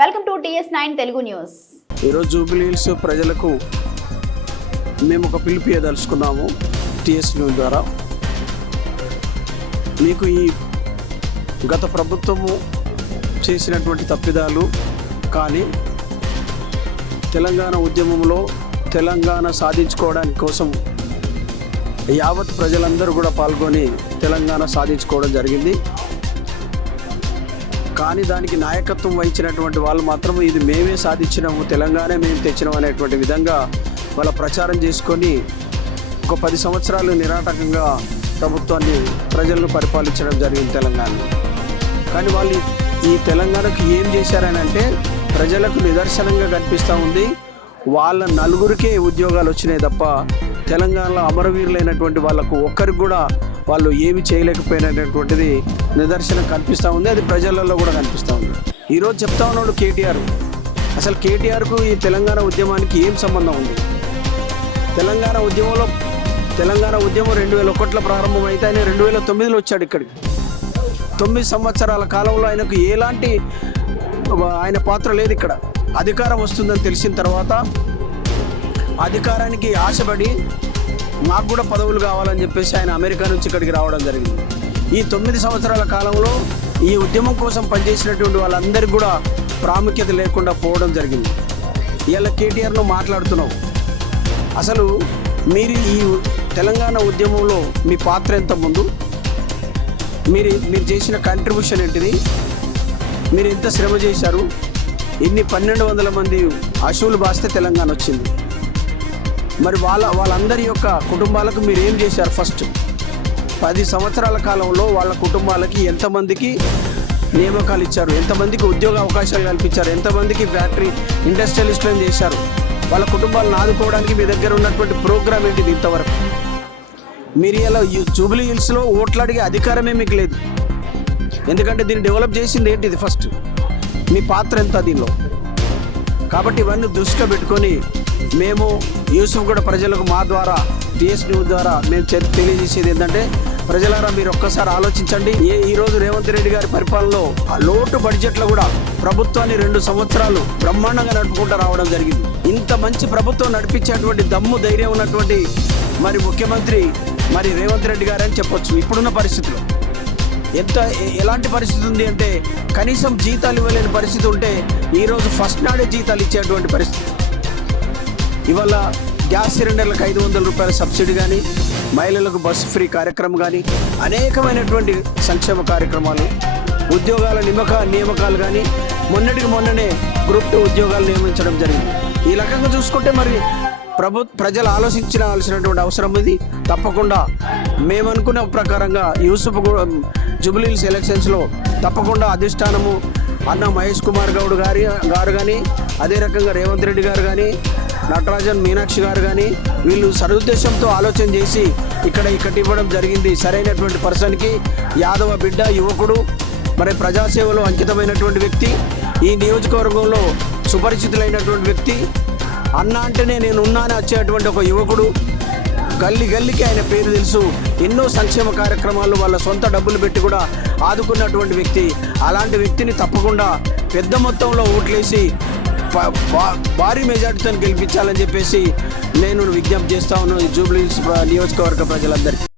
Welcome to TS nine Telugu news. ఈరోజు జూబ్లీ హిల్స్ ప్రజలకు మేము ఒక పిలుపు ఇవ్వదలుచుకున్నాము టిఎస్ న్యూస్ ద్వారా. మీకు ఈ గత ప్రభుత్వము చేసినటువంటి తప్పిదాలు కానీ తెలంగాణ ఉద్యమంలో తెలంగాణ సాధించుకోవడానికి కోసం యావత్ ప్రజలందరూ కూడా పాల్గొని తెలంగాణ సాధించుకోవడం జరిగింది. కానీ దానికి నాయకత్వం వహించినటువంటి వాళ్ళు మాత్రం ఇది మేమే సాధించినాము తెలంగాణ మేము తెచ్చినాం అనేటువంటి విధంగా వాళ్ళ ప్రచారం చేసుకొని ఒక పది సంవత్సరాలు నిరాటకంగా ప్రభుత్వాన్ని ప్రజలను పరిపాలించడం జరిగింది తెలంగాణలో కానీ వాళ్ళు ఈ తెలంగాణకు ఏం చేశారని అంటే ప్రజలకు నిదర్శనంగా కనిపిస్తూ ఉంది. వాళ్ళ నలుగురికే ఉద్యోగాలు వచ్చినాయి తప్ప తెలంగాణలో అమరవీరులైనటువంటి వాళ్ళకు ఒక్కరికి కూడా వాళ్ళు ఏమి చేయలేకపోయినటువంటిది నిదర్శనం కనిపిస్తూ ఉంది అది ప్రజలలో కూడా కనిపిస్తూ ఉంది. ఈరోజు చెప్తా ఉన్నాడు కేటీఆర్. అసలు కేటీఆర్కు ఈ తెలంగాణ ఉద్యమానికి ఏం సంబంధం ఉంది? తెలంగాణ ఉద్యమంలో తెలంగాణ ఉద్యమం రెండు వేల ఒకటిలో ప్రారంభమైతే ఆయన రెండు వేల తొమ్మిదిలో వచ్చాడు ఇక్కడికి. తొమ్మిది సంవత్సరాల కాలంలో ఆయనకు ఎలాంటి ఆయన పాత్ర లేదు ఇక్కడ. అధికారం వస్తుందని తెలిసిన తర్వాత అధికారానికి ఆశపడి మాకు కూడా పదవులు కావాలని చెప్పేసి ఆయన అమెరికా నుంచి ఇక్కడికి రావడం జరిగింది. ఈ తొమ్మిది సంవత్సరాల కాలంలో ఈ ఉద్యమం కోసం పనిచేసినటువంటి వాళ్ళందరికీ కూడా ప్రాముఖ్యత లేకుండా పోవడం జరిగింది. ఇలా కేటీఆర్ను మాట్లాడుతున్నావు అసలు మీరు ఈ తెలంగాణ ఉద్యమంలో మీ పాత్ర ఎంత ముందు? మీరు మీరు చేసిన కంట్రిబ్యూషన్ ఏంటిది? మీరు ఎంత శ్రమ చేశారు? ఇన్ని పన్నెండు వందల మంది అశువులు బాస్తే తెలంగాణ వచ్చింది. మరి వాళ్ళ వాళ్ళందరి యొక్క కుటుంబాలకు మీరు ఏం చేశారు ఫస్ట్? పది సంవత్సరాల కాలంలో వాళ్ళ కుటుంబాలకి ఎంతమందికి నియామకాలు ఇచ్చారు? ఎంతమందికి ఉద్యోగ అవకాశాలు కల్పించారు? ఎంతమందికి ఫ్యాక్టరీ ఇండస్ట్రియలిస్టులను చేశారు? వాళ్ళ కుటుంబాలను ఆదుకోవడానికి మీ దగ్గర ఉన్నటువంటి ప్రోగ్రామ్ ఏంటిది ఇంతవరకు? మీరు ఇలా జూబ్లీ హిల్స్లో ఓట్లు అడిగే అధికారమే మీకు లేదు. ఎందుకంటే దీన్ని డెవలప్ చేసింది ఏంటిది ఫస్ట్? మీ పాత్ర ఎంత దీనిలో? కాబట్టి ఇవన్నీ దృష్టిలో పెట్టుకొని మేము యూసుఫ్ కూడా ప్రజలకు మా ద్వారా టీఎస్ న్యూస్ ద్వారా మేము తెలియజేసేది ఏంటంటే ప్రజలారా మీరు ఒక్కసారి ఆలోచించండి. ఏ ఈ రోజు రేవంత్ రెడ్డి గారి పరిపాలనలో ఆ లోటు బడ్జెట్లో కూడా ప్రభుత్వాన్ని రెండు సంవత్సరాలు బ్రహ్మాండంగా నడుపుకుంటూ రావడం జరిగింది. ఇంత మంచి ప్రభుత్వం నడిపించేటువంటి దమ్ము ధైర్యం ఉన్నటువంటి మరి ముఖ్యమంత్రి మరి రేవంత్ రెడ్డి గారని చెప్పొచ్చు. ఇప్పుడున్న పరిస్థితిలో ఎంత ఎలాంటి పరిస్థితి ఉంది అంటే కనీసం జీతాలు ఇవ్వలేని పరిస్థితి ఉంటే ఈరోజు ఫస్ట్ నాడే జీతాలు ఇచ్చేటువంటి పరిస్థితి. ఇవాళ గ్యాస్ సిలిండర్లకు ఐదు వందల రూపాయల సబ్సిడీ కానీ మహిళలకు బస్సు ఫ్రీ కార్యక్రమం కానీ అనేకమైనటువంటి సంక్షేమ కార్యక్రమాలు ఉద్యోగాల నిమక నియామకాలు కానీ మొన్నటికి మొన్ననే గ్రూప్ టూ ఉద్యోగాలు నియమించడం జరిగింది. ఈ రకంగా చూసుకుంటే మరి ప్రభు ప్రజలు ఆలోచించాల్సినటువంటి అవసరం ఇది. తప్పకుండా మేమనుకున్న ప్రకారంగా యూసుఫ్ కూడా ఎలక్షన్స్లో తప్పకుండా అధిష్టానము అన్న మహేష్ కుమార్ గౌడ్ గారి గారు కానీ అదే రకంగా రేవంత్ రెడ్డి గారు కానీ నటరాజన్ మీనాక్షి గారు కానీ వీళ్ళు సదుద్దేశంతో ఆలోచన చేసి ఇక్కడ ఇక్కడ ఇవ్వడం జరిగింది. సరైనటువంటి పర్సన్కి యాదవ బిడ్డ యువకుడు మరి ప్రజాసేవలో అంకితమైనటువంటి వ్యక్తి ఈ నియోజకవర్గంలో సుపరిచితులైనటువంటి వ్యక్తి అన్న అంటేనే నేను ఉన్నాను వచ్చేటువంటి ఒక యువకుడు. గల్లి గల్లికి ఆయన పేరు తెలుసు. ఎన్నో సంక్షేమ కార్యక్రమాలు వాళ్ళ సొంత డబ్బులు పెట్టి కూడా ఆదుకున్నటువంటి వ్యక్తి. అలాంటి వ్యక్తిని తప్పకుండా పెద్ద మొత్తంలో ఓట్లేసి భారీ మెజార్టీతో గెలిపించాలని చెప్పేసి నేను విజ్ఞప్తి చేస్తా ఉన్నాను జూబ్లీ నియోజకవర్గ ప్రజలందరికీ.